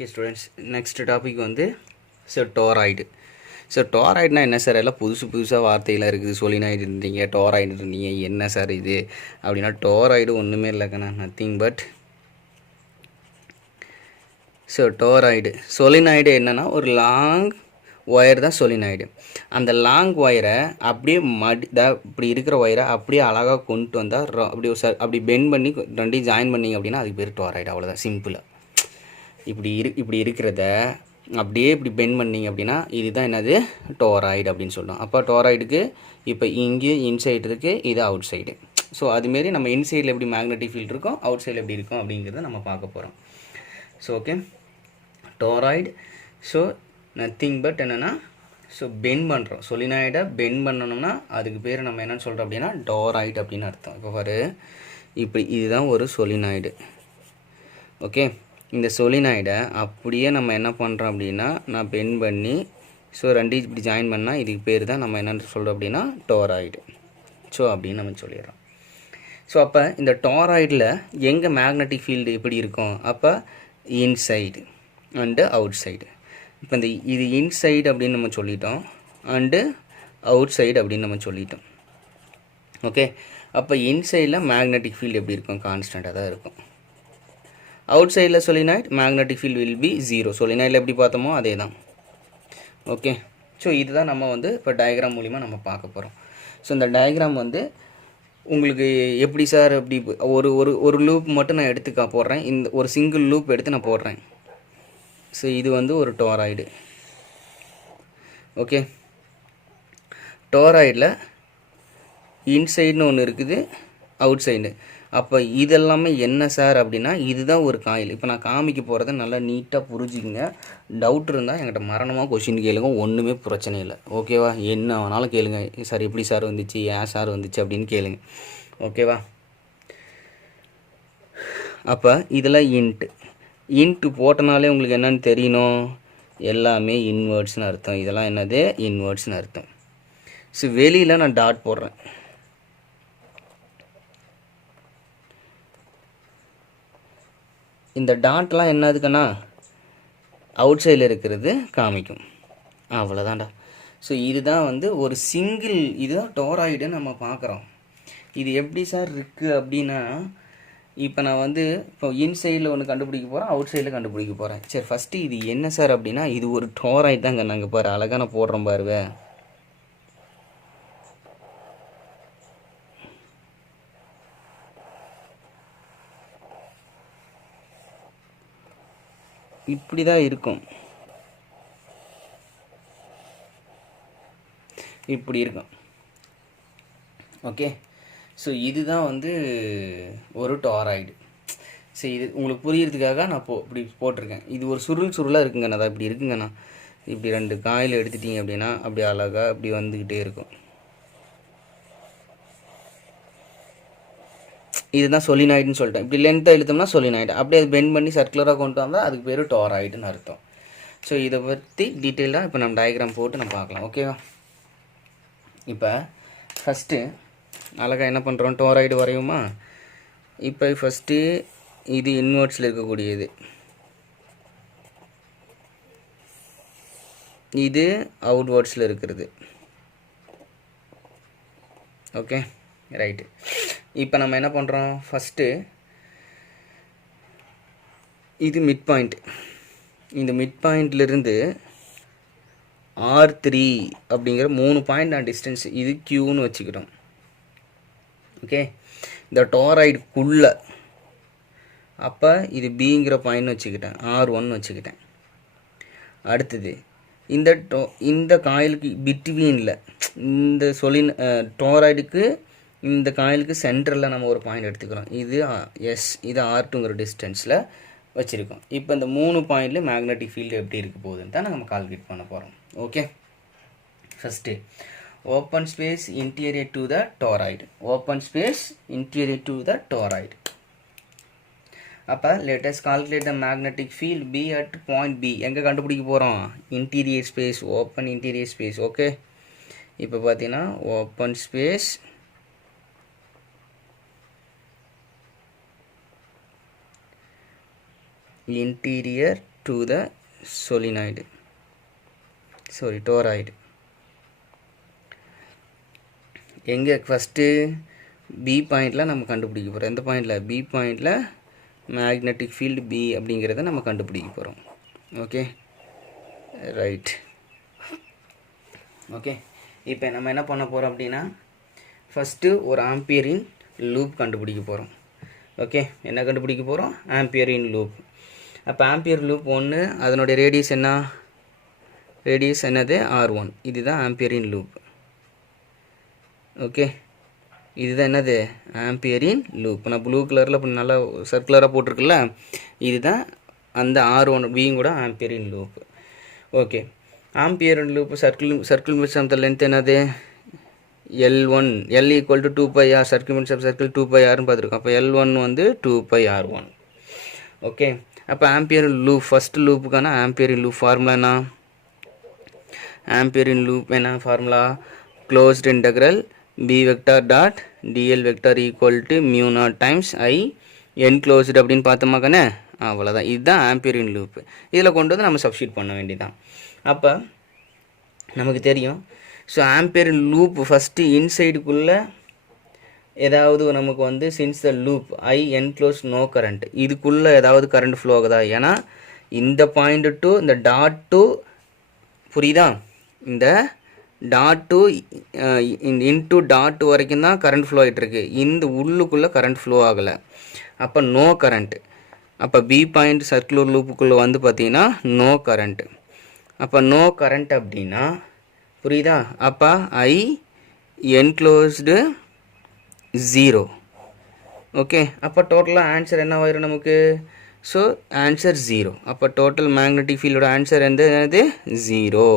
Okay students, next topic வந்து டோராய்டு. டோராய்டுனா என்ன sir? எல்லாம் புதுசாக வார்த்தையெல்லாம் இருக்குது. சொலினாய்டு இருந்தீங்க, டோராய்டு இருந்தீங்க, என்ன சார் இது அப்படின்னா, டோராய்டு ஒன்றுமே இல்லைக்கண்ணா, நத்திங் பட் டோராய்டு. சொலினாய்டு என்னென்னா ஒரு லாங் ஒயர் தான் சொலினாய்டு. அந்த லாங் ஒயரை அப்படியே இப்படி இருக்கிற ஒயரை அப்படியே அழகாக கொண்டு வந்தால் அப்படி பெண்ட் பண்ணி ரெண்டையும் ஜாயின் பண்ணிங்க அப்படின்னா அதுக்கு பேர் டோராய்டு. அவ்வளோதான், சிம்பிளாக. இப்படி இருக்கிறத அப்படியே இப்படி பெண்ட் பண்ணிங்க அப்படின்னா இதுதான் என்னது? டோராய்டு அப்படின்னு சொல்லுவோம். அப்போ டோராய்டுக்கு இப்போ இங்கே இன்சைடு இருக்குது, இது அவுட் சைடு. ஸோ அதுமாரி நம்ம இன்சைடில் எப்படி மேக்னெட்டிக் ஃபீல்டு இருக்கும், அவுட் சைடில் எப்படி இருக்கும் அப்படிங்கிறத நம்ம பார்க்க போகிறோம். ஸோ ஓகே, டோராய்டு நத்திங் பட் என்னென்னா பெண்ட் பண்ணுறோம். சொலினாய்டை பெண்ட் பண்ணணும்னா அதுக்கு பேர் நம்ம என்னென்னு சொல்கிறோம் அப்படின்னா டோராய்டு அப்படின்னு அர்த்தம். இப்போ பாரு, இப்படி இதுதான் ஒரு சொலினாய்டு. ஓகே, இந்த சொலினாய்டை அப்படியே நம்ம என்ன பண்ணுறோம் அப்படின்னா நான் பெண்ட் பண்ணி ரெண்டையும் இப்படி ஜாயின் பண்ணால் இதுக்கு பேர் தான் நம்ம என்னென்னு சொல்கிறோம் அப்படின்னா டோராய்டு. அப்படின்னு நம்ம சொல்லிடுறோம். அப்போ இந்த டோராய்டில் எங்கே மேக்னெட்டிக் ஃபீல்டு எப்படி இருக்கும்? அப்போ இன்சைடு அண்டு அவுட் சைடு. இப்போ இது இன்சைடு அப்படின்னு நம்ம சொல்லிட்டோம், அண்டு அவுட் சைடு அப்படின்னு நம்ம சொல்லிட்டோம். ஓகே, அப்போ இன்சைடில் மேக்னெட்டிக் ஃபீல்டு எப்படி இருக்கும்? கான்ஸ்டண்ட்டாக தான் இருக்கும். அவுட் சைடில் solenoid magnetic field will be 0. சொலினாய்டில் எப்படி பார்த்தோமோ அதே தான். ஓகே, இதுதான் நம்ம வந்து இப்போ டயக்ராம் மூலிமா நம்ம பார்க்க போகிறோம். இந்த டயக்ராம் வந்து உங்களுக்கு எப்படி சார் எப்படி ஒரு லூப் மட்டும் நான் எடுத்து போடுறேன். இந்த ஒரு சிங்கிள் லூப் எடுத்து நான் போடுறேன். இது வந்து ஒரு டோராய்டு. ஓகே, டோராய்டில் இன்சைடுன்னு ஒன்று இருக்குது, அவுட் சைடு. அப்போ இதெல்லாமே என்ன சார் அப்படின்னா இதுதான் ஒரு காயில். இப்போ நான் காமிக்க போகிறத நல்லா நீட்டாக புரிஞ்சுக்குங்க. டவுட் இருந்தால் என்கிட்ட மரணமாக கொஷின் கேளுங்க, ஒன்றுமே பிரச்சனை இல்லை. ஓகேவா? என்ன வேணாலும் கேளுங்க. சார் எப்படி சார் வந்துச்சு, ஏன் சார் வந்துச்சு அப்படின்னு கேளுங்க. ஓகேவா? அப்போ இதில் இன்ட்டு போட்டனாலே உங்களுக்கு என்னென்னு தெரியணும், எல்லாமே இன்வெர்ட்ஸ்னு அர்த்தம். இதெல்லாம் என்னது? இன்வெர்ட்ஸ்னு அர்த்தம். வெளியில் நான் டாட் போடுறேன். இந்த டாட்லாம் என்னதுக்குன்னா அவுட் சைடில் இருக்கிறது காமிக்கும். அவ்வளோதான்டா. இதுதான் வந்து ஒரு சிங்கிள், இதுதான் டோராய்டு நம்ம பார்க்குறோம். இது எப்படி சார் இருக்குது அப்படின்னா, இப்போ நான் வந்து இப்போ இன்சைடில் ஒன்று கண்டுபிடிக்க போகிறேன், அவுட் சைடில் கண்டுபிடிக்க போகிறேன். சரி, ஃபஸ்ட்டு இது என்ன சார் அப்படின்னா இது ஒரு டோராய்டு தாங்க. நாங்கள் பாரு அழகான போடுறோம் பாருவே. இப்படி தான் இருக்கும், இப்படி இருக்கும். ஓகே, இதுதான் வந்து ஒரு டோராய்டு. இது உங்களுக்கு புரியறதுக்காக நான் இப்படி போட்டிருக்கேன். இது ஒரு சுருளாக இருக்குங்கண்ணா, அதான் இப்படி இருக்குங்கண்ணா. இப்படி ரெண்டு காயில் எடுத்துட்டீங்க அப்படின்னா அப்படி அழகாக இப்படி வந்துக்கிட்டே இருக்கும். இதுதான் சொலினாய்டுன்னு சொல்லிட்டேன். இப்படி லென்த்தாக இழுத்தோம்னா சொலினாய்டு, அப்படியே அது பெண்ட் பண்ணி சர்க்குலராக கொண்டு வந்தால் அதுக்கு பேர் டோராய்டுன்னு அர்த்தம். இதை பற்றி டீட்டெயிலாக இப்போ நம்ம டயக்ராம் போட்டு நம்ம பார்க்கலாம். ஓகேவா? இப்போ ஃபஸ்ட்டு அழகாக என்ன பண்ணுறோம், டோராய்டு வரையுமா? இப்போ ஃபஸ்ட்டு இது இன்வெர்ட்ஸில் இருக்கக்கூடியது, இது அவுட்வேர்ட்ஸில் இருக்கிறது. Okay, right. இப்போ நம்ம என்ன பண்ணுறோம், ஃபஸ்ட்டு இது மிட் பாயிண்ட். இந்த மிட் பாயிண்ட்லேருந்து R3 அப்படிங்கிற 3 பாயிண்ட் நான் டிஸ்டன்ஸ், இது Qன்னு வச்சுக்கிட்டோம். ஓகே, இந்த டோராய்டுக்குள்ளே அப்போ இது Bங்கிற பாயிண்ட் வச்சுக்கிட்டேன், R1 வச்சுக்கிட்டேன். அடுத்தது இந்த காயிலுக்கு பிட்வீனில் இந்த டோராய்டுக்கு இந்த காயிலுக்கு சென்டரில் நம்ம ஒரு பாயிண்ட் எடுத்துக்கிறோம். இது இது R2ங்கிற டிஸ்டன்ஸில் வச்சுருக்கோம். இப்போ இந்த 3 பாயிண்டில் மேக்னெட்டிக் ஃபீல்டு எப்படி இருக்க போகுதுன்னு தான் நம்ம கால்குலேட் பண்ண போகிறோம். Okay, first open space interior to the toroid. Open space interior to the toroid. அப்போ let us calculate the magnetic field B at point B. எங்கே கண்டுபிடிக்க போகிறோம்? Interior space, open interior space. Okay, இப்போ பார்த்தீங்கன்னா open space interior to to the solenoid, sorry toroid. எங்கே first B பாயிண்டில் நம்ம கண்டுபிடிக்க போகிறோம். எந்த பாயிண்டில்? பி பாயிண்டில் மேக்னெட்டிக் ஃபீல்டு பி அப்படிங்கிறத நம்ம கண்டுபிடிக்க போகிறோம். Okay right. ஓகே இப்போ நம்ம என்ன பண்ண போகிறோம் அப்படின்னா ஃபஸ்ட்டு ஒரு ஆம்பியரின் லூப் கண்டுபிடிக்க போகிறோம். ஓகே என்ன கண்டுபிடிக்க போகிறோம்? ஆம்பியரின் லூப். அப்போ ஆம்பியர் லூப் ஒன்று, அதனுடைய ரேடியஸ் என்ன? ரேடியஸ் என்னது? R1. இதுதான் ஆம்பியரின் லூப். ஓகே இதுதான் என்னது? ஆம்பியரின் லூப். நான் ப்ளூ கலரில் இப்போ நல்லா சர்க்குலராக போட்டிருக்குல்ல, இதுதான் அந்த R1 பியும் கூட Amperian loop. Okay Amperian loop circumference length என்னது? L1, L equal to 2πr, circumference of circle 2πrன்னு பார்த்துருக்கோம். அப்போ L1 வந்து 2πr1. ஓகே அப்போ ஆம்பியரின் லூப் ஃபஸ்ட்டு லூப்புக்கான ஆம்பியரின் லூப் ஃபார்முலா என்ன? ஆம்பியரின் லூப் என்ன formula? Closed integral b vector dot dl vector equal to mu naught times I enclosed அப்படின்னு பார்த்தோமாக்கண்ணே, அவ்வளோதான். இதுதான் ஆம்பியரின் லூப். இதில் கொண்டு வந்து நம்ம சப்ஸ்டியூட் பண்ண வேண்டியதான். அப்போ நமக்கு தெரியும். ஸோ ஆம்பியரின் லூப் ஃபஸ்ட்டு இன்சைடுக்குள்ளே ஏதாவது நமக்கு வந்து since the loop I enclosed no current, இதுக்குள்ளே ஏதாவது கரண்ட் ஃப்ளோ ஆகுதா? ஏன்னா இந்த பாயிண்ட் டு இந்த டாட் டு, புரியுதா? இந்த டாட் டு இன்டு டாட் வரைக்கும் தான் கரண்ட் ஃப்ளோ ஆகிட்டுருக்கு. இந்த உள்ளுக்குள்ளே கரண்ட் ஃப்ளோ ஆகலை. அப்போ நோ கரண்ட். அப்போ பி பாயிண்ட் சர்க்குலர் லூப்புக்குள்ளே வந்து பார்த்தீங்கன்னா நோ கரண்ட். அப்போ நோ கரண்ட் அப்படின்னா புரியுதா? அப்போ I என்க்ளோஸ்டு 0. ஓகே அப்போ டோட்டலாக ஆன்சர் என்ன ஆயிரும் நமக்கு? So answer 0. அப்போ டோட்டல் மேக்னெட்டிக் ஃபீல்டோட ஆன்சர் என்னது? 0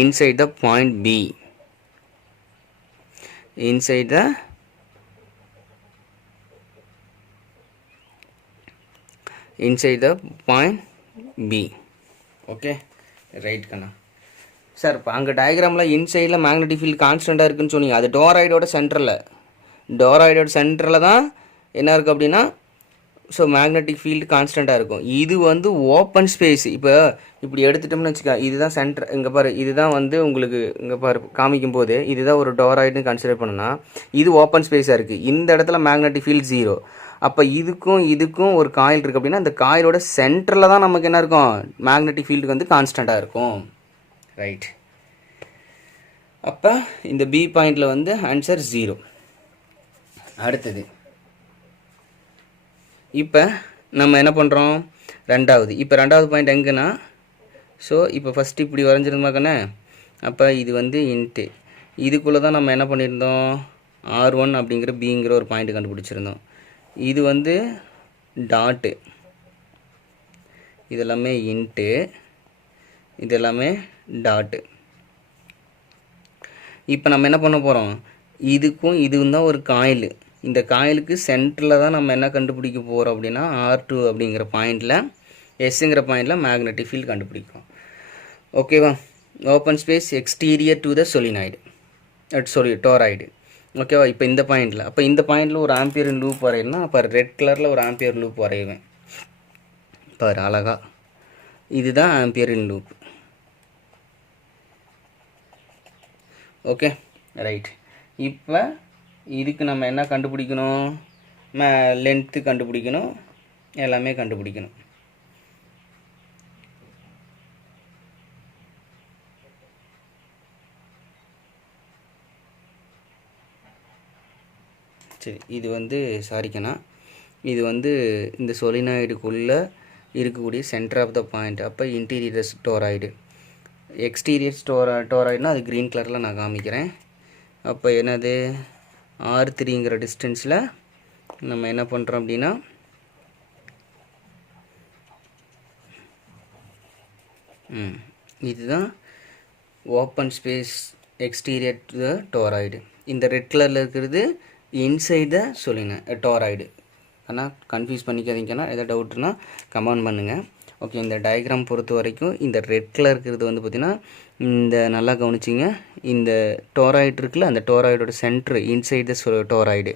inside the point B, inside the point B. Okay right கண்ணா. சார் இப்போ அங்கே டயக்ராமில் இன்சைடில் மேக்னெட்டிக் ஃபீல்டு கான்ஸ்டண்ட்டாக இருக்குதுன்னு சொன்னீங்க. அது டோராய்டோட சென்டரில் தான் என்ன இருக்குது அப்படின்னா, ஸோ மேக்னெட்டிக் ஃபீல்டு கான்ஸ்டண்ட்டாக இருக்கும். இது வந்து ஓப்பன் ஸ்பேஸ். இப்போ இப்படி எடுத்துட்டோம்னு வச்சுக்கா, இதுதான் சென்டர். இங்கே பாரு, இதுதான் வந்து உங்களுக்கு இங்கே பாரு காமிக்கும் போது இதுதான் ஒரு டோராய்டுன்னு கன்சிடர் பண்ணுன்னா, இது ஓப்பன் ஸ்பேஸாக இருக்குது. இந்த இடத்துல மேக்னெட்டிக் ஃபீல்டு 0. அப்போ இதுக்கும் ஒரு காயில் இருக்குது அப்படின்னா, அந்த காயிலோட சென்டரில் தான் நமக்கு என்ன இருக்கும்? மேக்னெட்டிக் ஃபீல்டுக்கு வந்து கான்ஸ்டண்ட்டாக இருக்கும். ரைட். அப்போ இந்த பி பாயிண்டில் வந்து ஆன்சர் 0. அடுத்தது இப்போ நம்ம என்ன பண்ணுறோம்? ரெண்டாவது பாயிண்ட் எங்கன்னா, ஸோ இப்போ ஃபஸ்ட்டு இப்படி வரைஞ்சிருந்தோமாக்கண்ணே. அப்போ இது வந்து இன்ட்டு இதுக்குள்ளே தான் நம்ம என்ன பண்ணியிருந்தோம்? R1 அப்படிங்கிற பிங்கிற ஒரு பாயிண்ட் கண்டுபிடிச்சிருந்தோம். இது வந்து டாட்டு, இதெல்லாமே இன்ட்டு, இதெல்லாமே டாட்டு. இப்போ நம்ம என்ன பண்ண போகிறோம்? இதுவும் தான் ஒரு காயில். இந்த காயிலுக்கு சென்டரில் தான் நம்ம என்ன கண்டுபிடிக்க போகிறோம் அப்படின்னா, R2 அப்படிங்கிற பாயிண்டில், எஸ்ங்கிற பாயிண்டில் மேக்னெட்டிக் ஃபீல்டு கண்டுபிடிக்கிறோம். ஓகேவா? Open space exterior to the solenoid, toroid. ஓகேவா? இப்போ இந்த பாயிண்டில், அப்போ இந்த பாயிண்டில் ஒரு ஆம்பியரின் லூப் வரையணும்னா, அப்போ ரெட் கலரில் ஒரு ஆம்பியர் லூப் வரைவேன் பாரு அழகா. இதுதான் ஆம்பியரின் லூப். Okay right. இப்போ இதுக்கு நம்ம என்ன கண்டுபிடிக்கணும்? லென்த்து கண்டுபிடிக்கணும், எல்லாமே கண்டுபிடிக்கணும். சரி, இது வந்து சாரிக்கண்ணா, இது வந்து இந்த சொலினாய்டுக்குள்ளே இருக்கக்கூடிய சென்டர் ஆஃப் த பாயிண்ட். அப்போ இன்டீரியர் டோராய்டு, எக்ஸ்டீரியர் டோராய்டுனா அது க்ரீன் கலரில் நான் காமிக்கிறேன். அப்போ என்னது? R3ங்கிற டிஸ்டன்ஸில் நம்ம என்ன பண்ணுறோம் அப்படின்னா, இதுதான் open space exterior to the toroid. இந்த ரெட் கலரில் இருக்கிறது இன்சைட் த டோராய்டு. ஆனால் கன்ஃபியூஸ் பண்ணிக்காதீங்கன்னா, எதாவது டவுட்னா கமெண்ட் பண்ணுங்கள். ஓகே, இந்த டயக்ராம் பொறுத்த வரைக்கும் இந்த ரெட் கலர் இருக்கிறது வந்து பார்த்திங்கன்னா, இந்த நல்லா கவனிச்சிங்க, இந்த டோராய்டு இருக்குல்ல, அந்த டோராய்டோட சென்டர் இன்சைட் த டோராய்டு.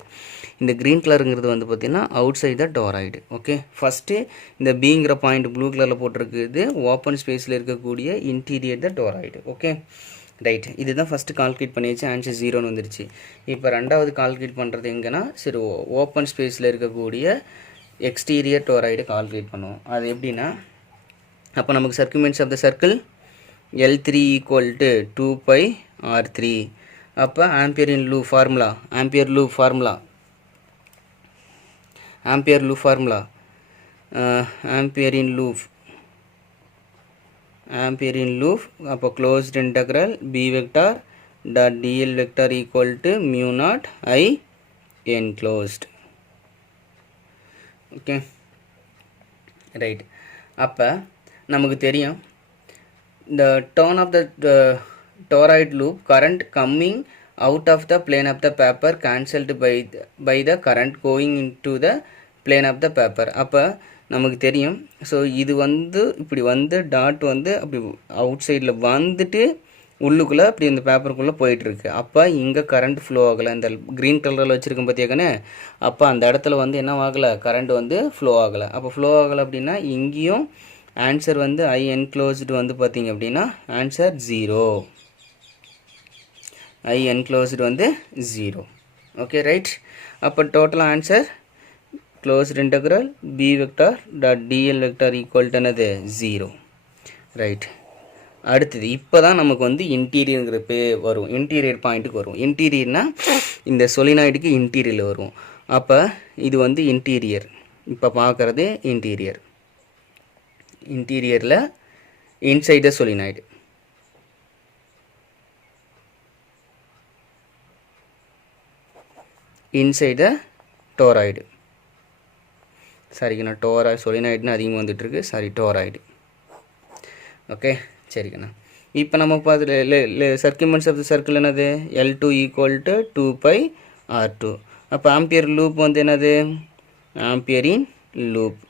இந்த க்ரீன் கலருங்கிறது வந்து பார்த்திங்கன்னா outside the toroid. Okay, first இந்த பிங்கிற பாயிண்ட் ப்ளூ கலரில் போட்டிருக்குது ஓப்பன் ஸ்பேஸில் இருக்கக்கூடிய interior the toroid. Okay right, இதுதான் ஃபஸ்ட்டு கால்குலேட் பண்ணியாச்சு, ஆன்சர் 0ன்னு வந்துருச்சு. இப்போ ரெண்டாவது கால்குலேட் பண்ணுறது எங்கன்னா சரி ஓப்பன் ஸ்பேஸில் இருக்கக்கூடிய எக்ஸ்டீரியர் டோராய்டு கால்குலேட் பண்ணுவோம். அது எப்படின்னா, அப்போ நமக்கு circumference of the circle L3 equal to 2πr3. அப்போ ஆம்பியர் லூப் ஃபார்முலா அப்போ closed integral b vector dot dl vector equal to mu naught I enclosed. Okay right, அப்போ நமக்கு தெரியும் the turn of the toroid loop current coming out of the plane of the paper cancelled by the current going into the plane of the paper. அப்போ நமக்கு தெரியும், so இது வந்து இப்படி வந்து டாட் வந்து அப்படி அவுட் சைடில் வந்துட்டு உள்ளுக்குள்ளே அப்படி இந்த பேப்பருக்குள்ளே போயிட்டுருக்கு. அப்போ இங்கே கரண்ட் ஃப்ளோ ஆகலை, இந்த க்ரீன் கலரில் வச்சுருக்கோம் பார்த்தியாக்கண்ணே. அப்போ அந்த இடத்துல வந்து என்ன ஆகலை, கரண்ட் வந்து ஃப்ளோ ஆகலை. அப்போ ஃப்ளோ ஆகலை அப்படின்னா இங்கேயும் ஆன்சர் வந்து I என்க்ளோஸ்டு வந்து பார்த்திங்க அப்படின்னா ஆன்சர் 0. I என்க்ளோஸ்டு வந்து 0. ஓகே ரைட், அப்போ total answer closed integral b vector dot dl vector equal to என்னது 0. ரைட், அடுத்தது இப்போ தான் நமக்கு வந்து இன்டீரியருங்கிற வரும், இன்டீரியர் பாயிண்ட்டுக்கு வரும். இன்டீரியர்னால் இந்த சொலினாய்டுக்கு இன்டீரியரில் வரும். அப்போ இது வந்து இன்டீரியர், இப்போ பார்க்குறது இன்டீரியரில் inside the solenoid. Inside the toroid, சரிங்கண்ணா, சொலினாய்டுன்னு அதிகமாக வந்துட்டுருக்கு, சாரி டோராய்டு. ஓகே சரிங்கண்ணா, இப்போ நம்ம பார்த்து சர்க்குமெண்ட்ஸ் ஆஃப் த சர்க்கிள் என்னது L2 ஈக்குவல் டு 2πr2. அப்போ ஆம்பியர் லூப் வந்து என்னது ஆம்பியரின் லூப்.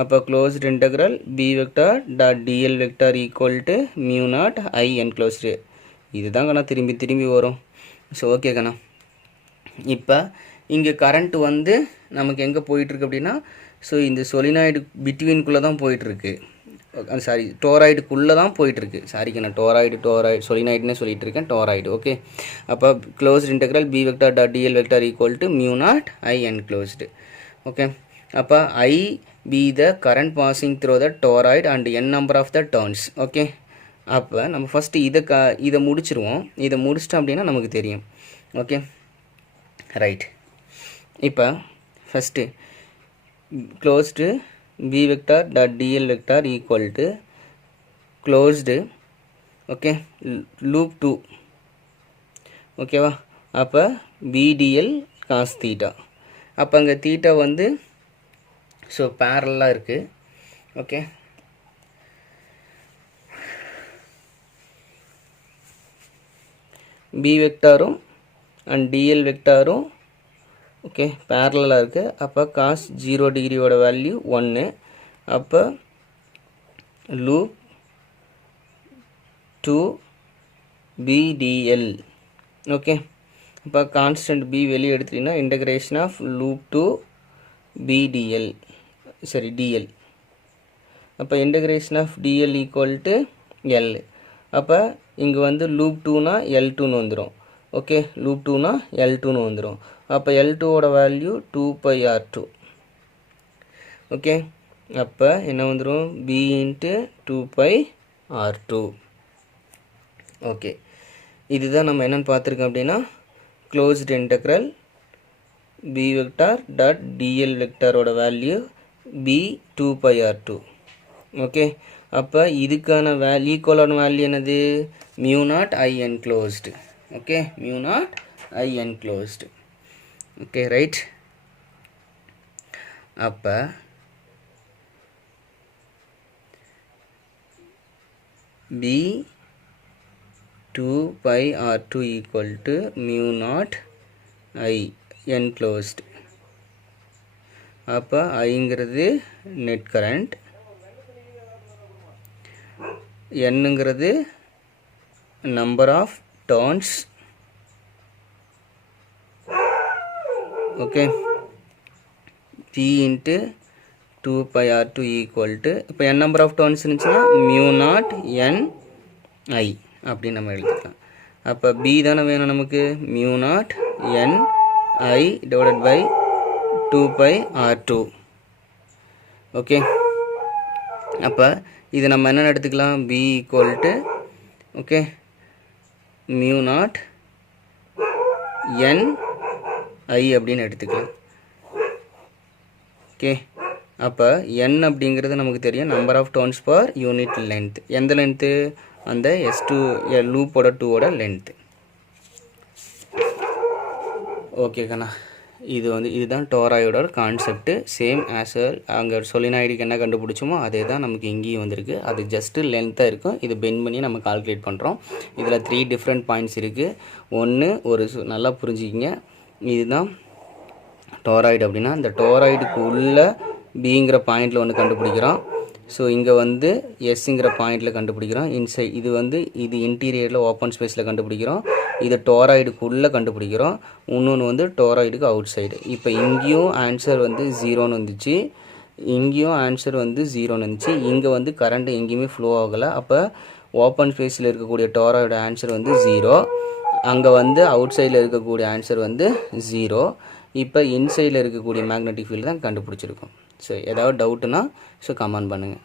அப்போ closed integral b vector dot dl vector equal to mu naught I enclosed. இதுதான் கண்ணா திரும்பி திரும்பி வரும். ஸோ ஓகே கண்ணா, இப்போ இங்கே கரண்ட்டு வந்து நமக்கு எங்கே போயிட்டுருக்கு அப்படின்னா, ஸோ இந்த சொலினாய்டு பிட்வீன்குள்ளே தான் போயிட்டுருக்கு, சாரி டோராய்டுக்குள்ளே தான் போயிட்டுருக்கு. சாரிக்கண்ணா, டோராய்டு சொலினாய்டுன்னே சொல்லிட்டு இருக்கேன், டோராய்டு. ஓகே, அப்போ closed integral b vector dot dl vector equal to mu naught I enclosed. Okay, அப்போ I be the current passing through the toroid and n number of the turns. Okay, அப்போ நம்ம first இதை முடிச்சிருவோம். இதை முடிச்சிட்டோம் அப்படின்னா நமக்கு தெரியும். ஓகே ரைட், இப்போ first closed b vector dot dl vector equal to closed okay loop 2. ஓகேவா, அப்போ bdl cos தீட்டா. அப்போ அங்கே தீட்டா வந்து ஸோ பேரலாக இருக்குது. ஓகே, b வெக்டாரும் அண்ட் dl வெக்டாரும் ஓகே பேரலாக இருக்குது. அப்போ காஸ் 0 டிகிரியோட வேல்யூ 1. அப்போ லூப் 2 bdl. ஓகே, இப்போ கான்ஸ்டன்ட் b வெளியே எடுத்துட்டீங்கன்னா இன்டகிரேஷன் ஆஃப் லூப் 2 bdl, சரி dl. அப்போ integration of dl equal to L. அப்போ இங்கே வந்து லூப் 2னா L2ன்னு வந்துடும். ஓகே, லூப் 2னா L2ன்னு வந்துடும். அப்போ L2ஓட வேல்யூ 2πr2. ஓகே, அப்போ என்ன வந்துடும் b இன்ட்டு 2πr2. ஓகே, இதுதான் நம்ம என்னென்னு பார்த்துருக்கோம் அப்படின்னா closed integral b vector dot dl வெக்டாரோட வேல்யூ b 2πr2. ஓகே, அப்போ இதுக்கான ஈக்குவலான வேல்யூ என்னது mu naught I enclosed. Okay, mu naught I enclosed. Okay right, அப்போ b 2πr2 equal to mu naught I enclosed. அப்போ ஐங்கிறது நெட் கரண்ட், என்னங்கிறது number of turns, okay, P into 2 pi R2 equal to, இப்போ n number of turns இருந்துச்சுன்னா mu naught N I அப்படின்னு நம்ம எழுதிக்கலாம். அப்போ B தானே வேணும் நமக்கு, mu naught N I divided by 2 pi R2. Okay, அப்போ இது நம்ம என்னென்னு எடுத்துக்கலாம், B equal to, okay, mu naught N I அப்படின்னு எடுத்துக்கலாம். ஓகே, அப்போ n அப்படிங்கிறது நமக்கு தெரியும் number of turns per unit length. எந்த லென்த்து, அந்த S2 லூப்போட 2ஓட லென்த்து. ஓகே கண்ணா, இதுதான் டோராய்டோட கான்செப்ட்டு. சேம் ஆஸ் அங்கே சொலினாய்டுக்கு என்ன கண்டுபிடிச்சோமோ அதே தான் நமக்கு இங்கேயும் வந்திருக்கு. அது ஜஸ்ட்டு லென்த்தாக இருக்கும். இது பெண்ட் பண்ணி நம்ம கால்குலேட் பண்ணுறோம். இதில் 3 டிஃப்ரெண்ட் பாயிண்ட்ஸ் இருக்குது. ஒன்று நல்லா புரிஞ்சுக்கிங்க, இதுதான் டோராய்டு அப்படின்னா இந்த டோராய்டுக்கு உள்ள பிங்கிற பாயிண்டில் ஒன்று கண்டுபிடிக்கிறோம். ஸோ இங்கே வந்து எஸ்ங்கிற பாயிண்டில் கண்டுபிடிக்கிறோம். இது இன்டீரியரில் ஓப்பன் ஸ்பேஸில் கண்டுபிடிக்கிறோம். இது டோராய்டுக்கு உள்ளே கண்டுபிடிக்கிறோம். இன்னொன்று வந்து டோராய்டுக்கு அவுட் சைடு. இப்போ இங்கேயும் ஆன்சர் வந்து 0ன்னு வந்துச்சு, இங்கேயும் ஆன்சர் வந்து 0ன்னு வந்துச்சு. இங்கே வந்து கரண்ட் எங்கேயுமே ஃப்ளோ ஆகலை. அப்போ ஓப்பன் ஸ்பேஸில் இருக்கக்கூடிய டோராய்டு ஆன்சர் வந்து 0. அங்கே வந்து அவுட் சைடில் இருக்கக்கூடிய ஆன்சர் வந்து 0. இப்போ இன்சைடில் இருக்கக்கூடிய மேக்னெட்டிக் ஃபீல்டு தான் கண்டுபிடிச்சிருக்கோம். ஸோ ஏதாவது டவுட்டுனா கமெண்ட் பண்ணுங்கள்.